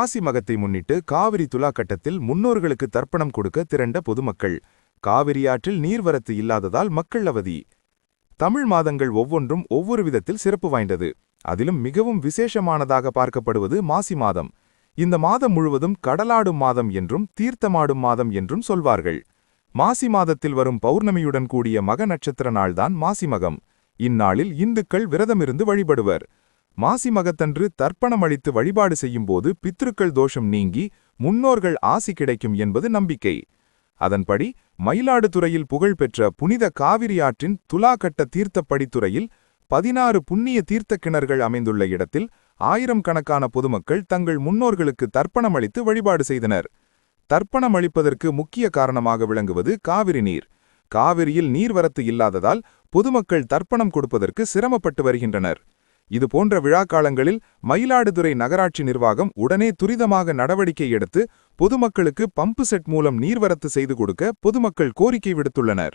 மாசி மகத்தை முன்னிட்டு காவிரி துலாக்கட்டத்தில் முன்னோர்களுக்கு தர்ப்பணம் கொடுக்க திரண்ட பொதுமக்கள். காவிரி ஆற்றில் நீர்வரத்து இல்லாததால் மக்கள் அவதி. தமிழ் மாதங்கள் ஒவ்வொன்றும் ஒவ்வொரு விதத்தில் சிறப்பு வாய்ந்தது. அதிலும் மிகவும் விசேஷமானதாக பார்க்கப்படுவது மாசி மாதம். இந்த மாதம் முழுவதும் கடலாடும் மாதம் என்றும் தீர்த்தமாடும் மாதம் என்றும் சொல்வார்கள். மாசி மாதத்தில் வரும் பௌர்ணமியுடன் கூடிய மக நட்சத்திர நாள்தான் மாசிமகம். இந்நாளில் இந்துக்கள் விரதமிருந்து வழிபடுவர். மாசி மகத்தன்று தர்ப்பணம் அளித்து வழிபாடு செய்யும்போது பித்ருக்கள் தோஷம் நீங்கி முன்னோர்கள் ஆசி கிடைக்கும் என்பது நம்பிக்கை. அதன்படி மயிலாடுதுறையில் புகழ்பெற்ற புனித காவிரி ஆற்றின் துலாக்கட்ட தீர்த்தப்படித்துறையில் 16 புண்ணிய தீர்த்த கிணறுகள் அமைந்துள்ள இடத்தில் ஆயிரக்கணக்கான பொதுமக்கள் தங்கள் முன்னோர்களுக்கு தர்ப்பணம் அளித்து வழிபாடு செய்தனர். தர்ப்பணம் அளிப்பதற்கு முக்கிய காரணமாக விளங்குவது காவிரி நீர். காவிரியில் நீர்வரத்து இல்லாததால் பொதுமக்கள் தர்ப்பணம் கொடுப்பதற்கு சிரமப்பட்டு வருகின்றனர். இதுபோன்ற விழாக்காலங்களில் மயிலாடுதுறை நகராட்சி நிர்வாகம் உடனே துரிதமாக நடவடிக்கை எடுத்து பொதுமக்களுக்கு பம்பு செட் மூலம் நீர்வரத்து செய்து கொடுக்க பொதுமக்கள் கோரிக்கை விடுத்துள்ளனர்.